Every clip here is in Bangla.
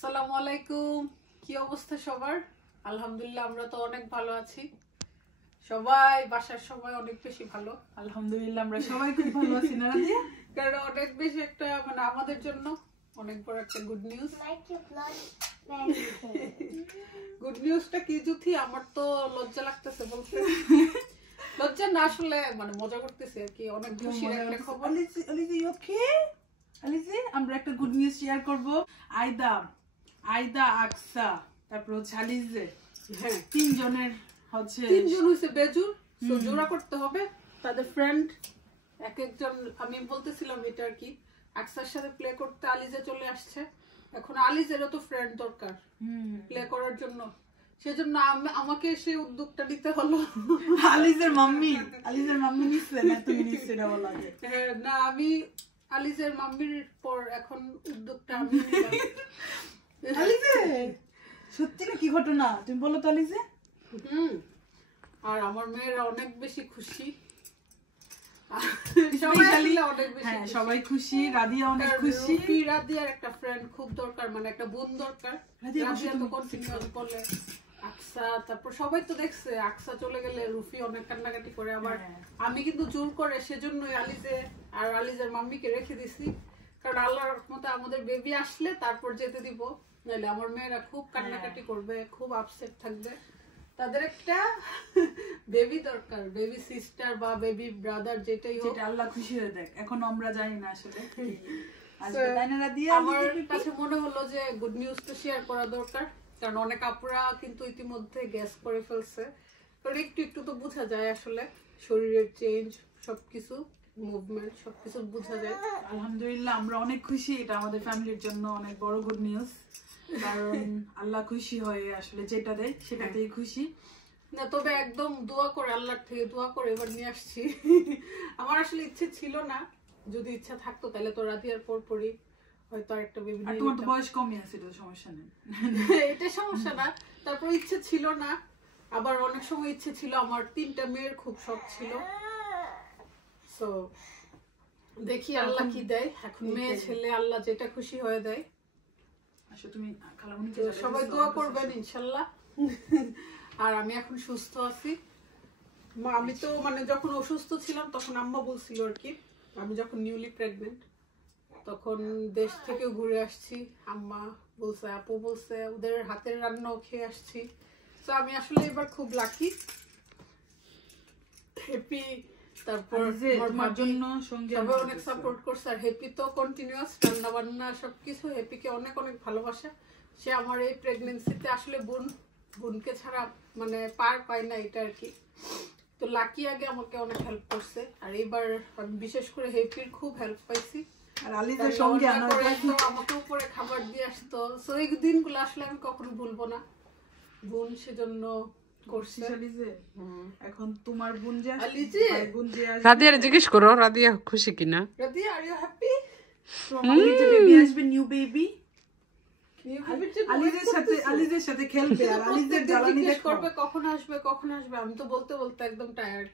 আসসালামু আলাইকুম। কি অবস্থা সবার? আলহামদুলিল্লাহ আমরা তো অনেক ভালো আছি। সবাই বাসার সবাই অনেক বেশি ভালো। আলহামদুলিল্লাহ আমরা সবাই খুব ভালো আছি না রাদিয়া? কারণ অনেক বেশি একটা মানে আমাদের জন্য অনেক বড় একটা গুড নিউজ। গুড নিউজটা কি জুথি? আমার তো লজ্জা লাগতেছে বলতে। লজ্জা না, আসলে মানে মজা করতেছে আর কি। অনেক খুশির একটা খবর। আলিজি ওকে? আলিজি আমরা একটা গুড নিউজ শেয়ার করব। আয়দা আকসা তারপর হচ্ছে আলিজে, হ্যাঁ, তিনজনের হইছে বেজুর। সো জোড়া করতে হবে তাদের ফ্রেন্ড এক একজন। আমি বলতেছিলাম এটা আর কি, আকসার সাথে প্লে করতে আলিজে চলে আসছে। এখন আলিজেরও তো ফ্রেন্ড দরকার প্লে করার জন্য, সেজন্য আমাকে সেই উদ্যোগটা নিতে হলো। আলিজের মাম্মি নিচ্ছে না, তুমি নিচ্ছে না বলা যায়। হ্যাঁ না, আমি আলিজের মাম্মির পর এখন উদ্যোগটা আমি নিলাম। আলিজে সত্যি না কি ঘটনা তুমি বলো তো আলিজে? আর আমার মেয়েরা অনেক বেশি খুশি, সবাই খুশি, রাদিয়া অনেক খুশি। রাদিয়ার একটা ফ্রেন্ড খুব দরকার, মানে একটা বোন দরকার। রাদিয়া তো কন্টিনিউয়াস বলে আকসা, তারপর সবাই তো দেখছে আকসা চলে গেলে রুফি অনেক কান্নাকাটি করে। আবার আমি কিন্তু জোর করে সেজন্যই আলিজে আর আলিজের মাম্মিকে রেখে দিছি, কারণ আল্লাহর রহমতে আমাদের বেবি আসলে তারপর যেতে দিব, নাহলে আমার মেয়েরা খুব কান্নাকাটি করবে, খুব আপসেট থাকবে। তাদের একটা বেবি দরকার, বেবি সিস্টার বা বেবি ব্রাদার, যেটাই হোক, যেটা আল্লাহ খুশি হয়ে দেখ। এখন আমরা জানি না আসলে আমার কাছে মনে হলো যে গুড নিউজ তো শেয়ার করা দরকার, কারণ অনেক আপুরা কিন্তু ইতিমধ্যে গ্যাস করে ফেলছে। কারণ একটু একটু তো বোঝা যায় আসলে শরীরের চেঞ্জ, সবকিছু মুভমেন্ট সবকিছু বোঝা যায়। আলহামদুলিল্লাহ আমরা অনেক খুশি, এটা আমাদের ফ্যামিলির জন্য অনেক বড় গুড নিউজ। কারণ আল্লাহ খুশি হয়ে আসলে যেটা দেয় সেটাতেই খুশি না। তবে একদম দোয়া করে, আল্লাহর থেকে দোয়া করে এবার নিয়ে আসছি। আমার আসলে ইচ্ছে ছিল না, যদি ইচ্ছা থাকতো তাহলে তো রাদিয়ার পরপরই হয়তো আরেকটা বেবি নিয়ে। তোমার তো বয়স কমই আছে, এটা সমস্যা নেই। এটা সমস্যা না, তারপর ইচ্ছে ছিল না। আবার অনেক সময় ইচ্ছে ছিল, আমার 3টা মেয়ের খুব শখ ছিল। সো দেখি আল্লাহ কি দেয়। এখন মেয়ে ছেলে আল্লাহ যেটা খুশি হয়ে দেয়। সবাই দোয়া করবেন ইনশাল্লাহ। আর আমি এখন সুস্থ আছি। আমি তো মানে যখন অসুস্থ ছিলাম তখন আম্মা বলছিল আর কি, আমি যখন নিউলি প্রেগনেন্ট তখন দেশ থেকে ঘুরে আসছি, আম্মা বলছে, আপু বলছে ওদের হাতের রান্নাও খেয়ে আসছি। তো আমি আসলে এবার খুব লাকি, হ্যাপি। তারপর আমার জন্য সবাই অনেক সাপোর্ট করছে। আর হ্যাপি তো কন্টিনিউয়াস রান্না বান্না সবকিছু, হ্যাপিকে অনেক অনেক ভালোবাসা। সে আমার এই প্রেগনেন্সিতে আসলে বোনকে ছাড়া মানে পার পাই না এটা আর কি। তো লাকি আগে আমাকে অনেক হেল্প করছে, আর এবার আমি বিশেষ করে হ্যাপির খুব হেল্প পাইছি। আর আলিজের সঙ্গে আমাকে উপরে খাবার দিয়ে আসতো। সো এই দিনগুলো আসলে আমি কখনো ভুলবো না। বোন সেজন্য করছে। এখন তোমার বোন যে রাদিয়ার জিজ্ঞেস করো রাদিয়া খুশি কিনা। Radia are you happy? Baby আসবে, নিউ বেবি। আলিজের সাথে খেলবে আর আলিজের জ্বালানি করবে কখন আসবে কখন আসবে। আমি তো বলতে বলতে একদম টায়ার্ড,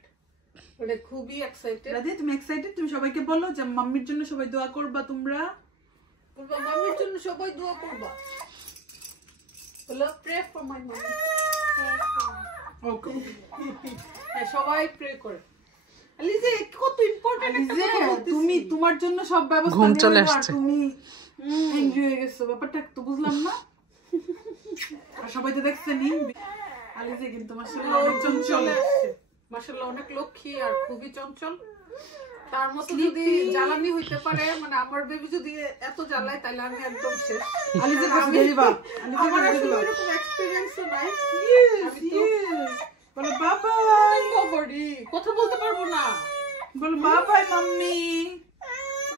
মানে খুবই এক্সাইটেড। রাদিয়া তুমি এক্সাইটেড? তুমি সবাইকে বলো যে মাম্মির জন্য সবাই দোয়া করবা। তোমরা বলবা মাম্মির জন্য সবাই দোয়া করবা। বলো প্রে ফর মাই মামি। ওকে সবাই প্রে করে। আলিজে কত ইম্পর্টেন্ট একটা কথা বলতেছি। তুমি তোমার জন্য সব ব্যবস্থা ঘুম চলে নিয়ে আসছে। তুমি এনজয় হয়ে গেছো, ব্যাপারটা তো বুঝলাম না। আর সবাই তো দেখছেনই আলিজে কিন্তু মাশাআল্লাহ অনেক চঞ্চল, মাশাআল্লাহ অনেক লক্ষ্মী আর খুবই চঞ্চল। তার মতো যদি জ্বালানি হইতে পারে, মানে আমার বেবি যদি এত জ্বালায় তাহলে আমি একদম শেষ। আলিজের কাছে দেরিবা, আমার আসলে এরকম এক্সপেরিয়েন্সও নাই। বলো বাবাই, কথা বলতে পারবো না। বলো বাবাই মাম্মি।